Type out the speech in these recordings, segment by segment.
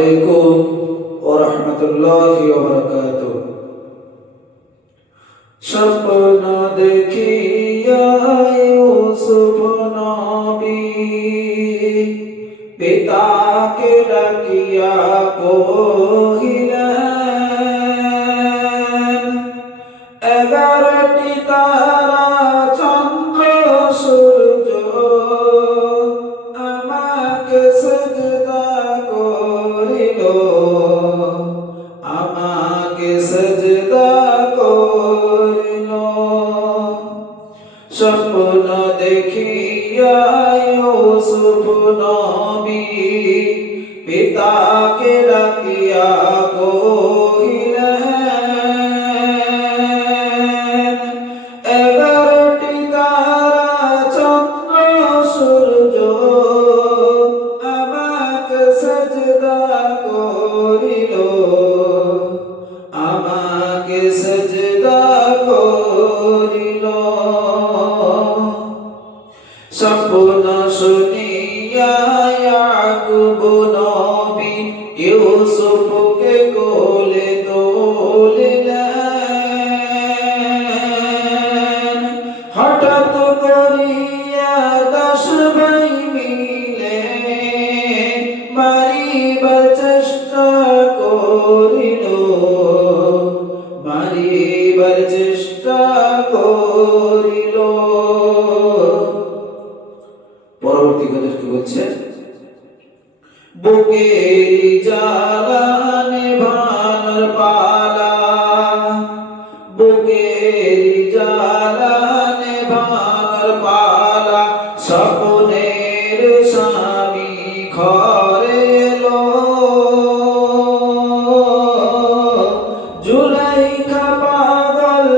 আলাইকুম ওয়া রাহমাতুল্লাহি ওয়া বারাকাতুহু। স্বপ্ন দেখিয়া ইউসুফ নবী পিতাকে ডাকিয়া কহিলেন, 11টি তারা চন্দ্র সূর্য আমাকে সিজদা করিল, আমাকে সিজদা করিল। স্বপ্ন দেখিয়া ইউসুফ নবী পিতাকে ডাকিয়া কহিলেন, 11টি তারা চন্দ্র সূর্য আমাকে সিজদা করিল, আমাকে সিজদা করিল। স্বপ্ন শুনিয়া ইয়াকুব নবী ইউসুফকে কোলে তুলিলেন। হঠাৎ করিয়া 10 ভাই মিলে মারিবার চেষ্টা করিল, মারিবার চেষ্টা করিল। পরবর্তী কথা কি বলছে? বুকের জ্বালা নেভানোর পালা, বুকের জ্বালা নেভানোর পালা। স্বপ্নের স্বামী ঘরে এলো, জুলাইখা পাগল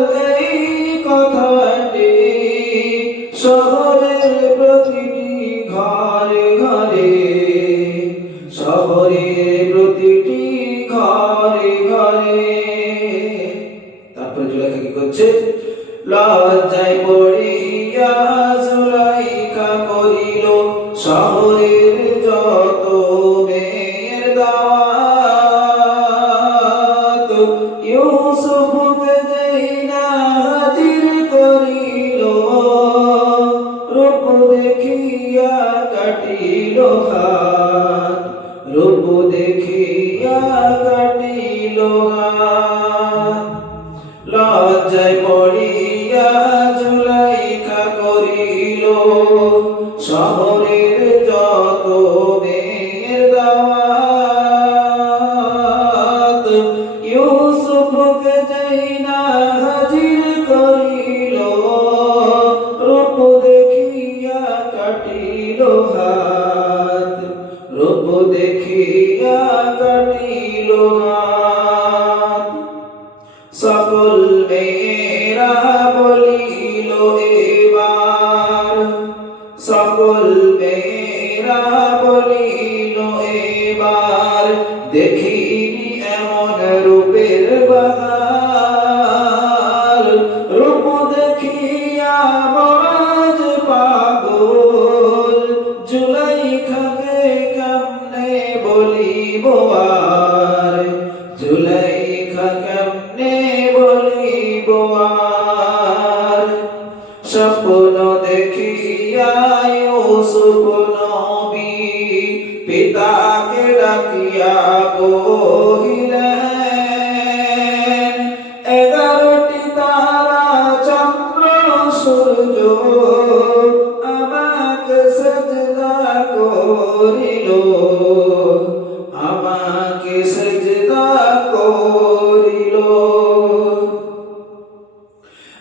এই কথাটি শহরের প্রতিটি ঘরে ঘরে, শহরের প্রতিটি ঘরে ঘরে। তারপরে জুলাইখা কি করছে? লজ্জায় পড়িয়া জুলাইখা করিল শহরের যত মেয়ের দাওয়াত। ইউসুফকে যেই না হাজির করিল, রূপ দেখিয়া কাটিল হাত, রূপ দেখিয়া কাটিল হাত। লজ্জায় পড়িয়া জুলাইখা করিল শহরের যত মেয়ের দাওয়াত। ইউসুফকে যেই না হাজির করিল, রূপ দেখিয়া কাটিল হাত, রূপ দেখিয়া কাটিল হাত। সকল মেয়েরা বলিল এবার, সকল মেয়েরা বলিল এবার, দেখিনি এমন রূপের বাহার। রূপ দেখিয়া মজ পাগল, জুলাইখাকে কেমনে বলিব আর, জুলাইখা কেমনে বলিব আর। স্বপ্ন দেখিয়া ইউসুফ নবী পিতাকে ডাকিয়া কহিলেন, 11টি তারা চন্দ্র সূর্য আমাকে সিজদা করিল, আমাকে সিজদা করিল।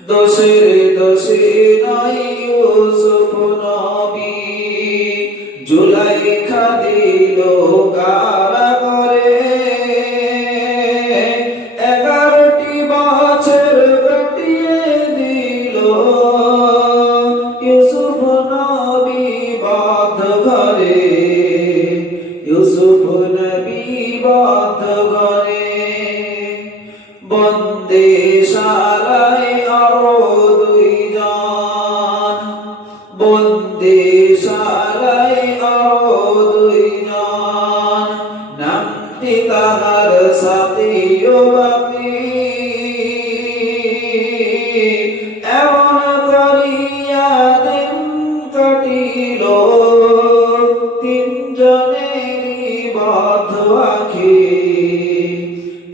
দোষের দোষী নয় ইউসুফ নবী, জুলাইখা দিল কারাগারে। 11টি বছর কাটিয়ে দিল ইউসুফ নবী বদ্ধ ঘরে, ইউসুফ নবী বদ্ধ ঘরে। বন্দিশালায় আরো 2 জন, বন্দিশালায় আরো 2 জন। নাম সাথীও বাকি এমন করিয়া দিন কাটিল তিনজনেরই বদ্ধ আখি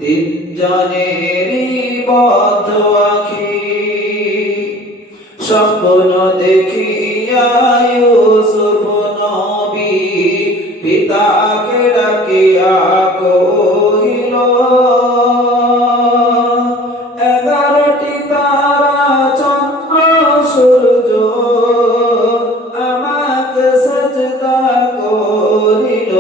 তিনজনেরই বদ্ধ আখি স্বপ্ন দেখিয়া ইউসুফ নবী পিতাকে ডাকিয়া কহিল 11টি তারা চন্দ্র সূর্য আমাকে সেজদা করিল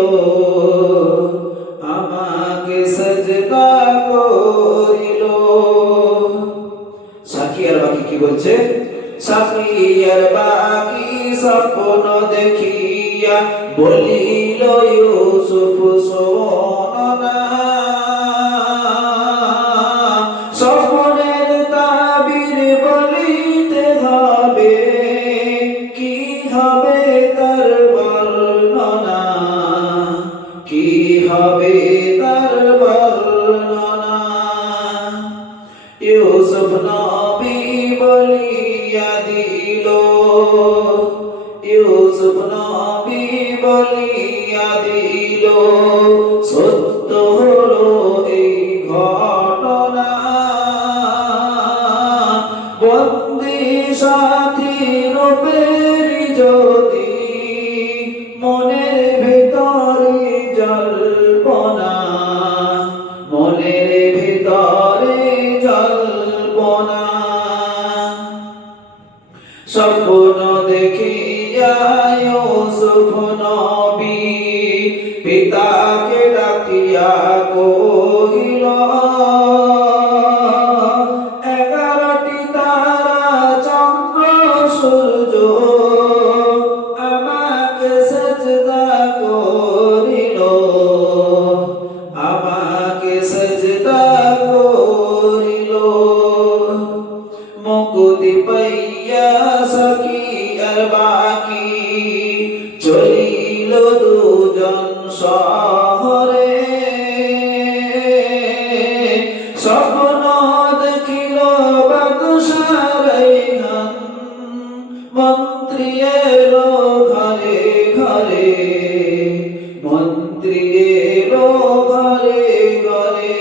আমাকে সেজদা করিল সাকি আর বাকি কি বলছে সাকি আর বাকি স্বপ্ন দেখিয়া বলিল ইউসুফ শোনা স্বপ্নের তাবির বলিতে হবে কি হবে তার বর্ণনা কি হবে তার বর্ণনা ইউসুফ নবী বলিয়া দিল ইউসুফ নবী বলিয়া দিল সত্য হলো এই ঘটনা বন্দী সাথী রূপের জ্যোতি মনের ভিতরে জল্পনা মনের ভিতরে জল্পনা স্বপ্ন দেখিয়া ইউসুফ নবী পিতাকে ডাকিয়া কহিল 11টি তারা চন্দ্র সূর্য আমাকে সেজদা করিল আমাকে সেজদা করিল মুক্তি পাইয়া সখী আর বাকি চলিল দুজন শহরে স্বপ্ন দেখিল বাদশাহ রাইহান মন্ত্রী এলো ঘরে ঘরে মন্ত্রী এলো ঘরে ঘরে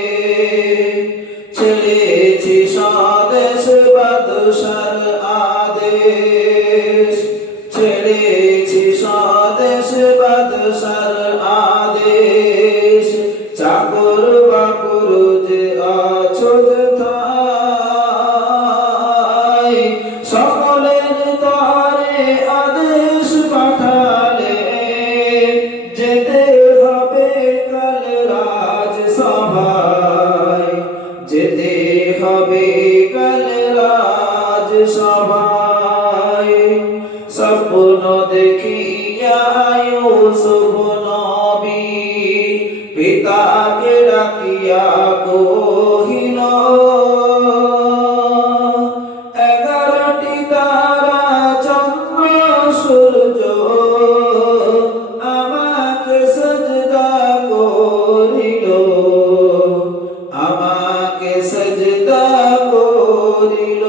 ছেড়েছি স্বদেশ বাদশার আদেশ ছেড়েছি স্বদেশ বাদশার আদেশ চাকর বাকর যে আছো যেথায় সকলের তরে আদেশ পাঠালে যেতে হবে কাল রাজসভায় যেতে হবে কাল রাজসভায় স্বপ্ন দেখিয়া ইউসুফ নবী পিতাকে ডাকিয়া কহিল 11টি তারা চন্দ্র সূর্য আমাকে সেজদা করিল আমাকে সেজদা করিল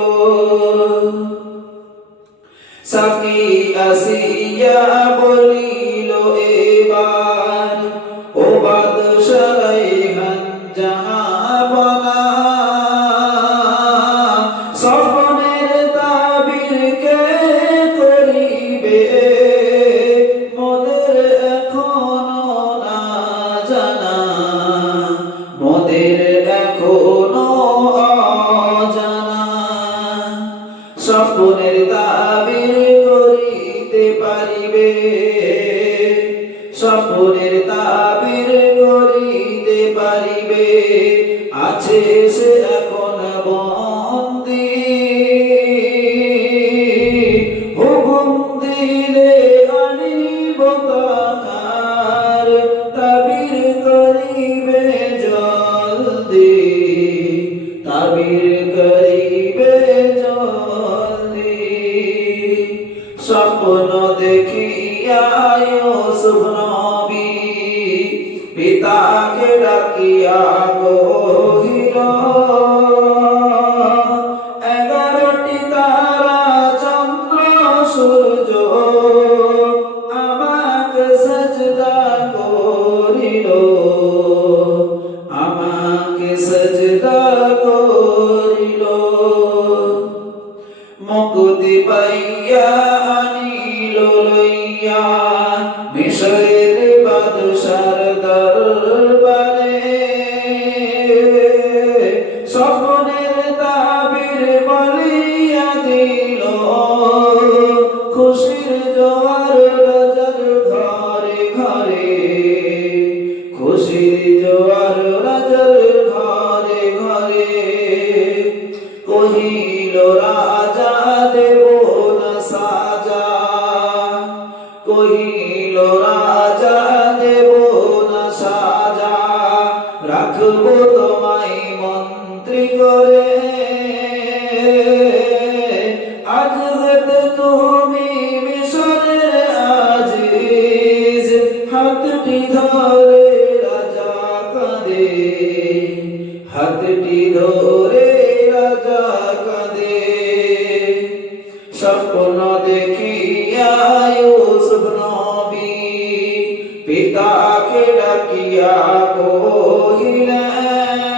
সাকি আসিয়া বলিল এবার ও বাদশাহ রাইহান জাহাপনা স্বপ্নের তাবির কে করিবে মোদের এখনো না জানা মোদের এখনো অজানা স্বপ্নের তাবির করিতে পারিবে স্বপ্নের তাবির করিতে পারিবে আছে সে এখন বন্দী হুকুম দিলে আনিব তাহার তাবির করিবে জলদি তাবির করিবে জলদি স্বপ্ন দেখিয়া ইউসুফ নবী পিতাকে ডাকিয়া সজদা করিল মুক্তি পাইয়া আনিল লইয়া মিশরের বাদশার দরবারে স্বপ্নের তাবির বলিয়া দিল খুশির জোয়ার রাজার ঘরে ঘরে খুশির জোয়ার রাজার ঘরে ঘরে কহিল রাজা দেব না সাজা কহিল রাজা দেব না সাজা রাখবো তোমায় মন্ত্রী করে আজ হতে তুমি মিশরের আজিজ হাতটি ধরে রাজা কাঁদে হাতটি ধরে রাজা কাঁদে স্বপ্ন দেখিয়া ইউসুফ নবী পিতাকে ডাকিয়া কহিলেন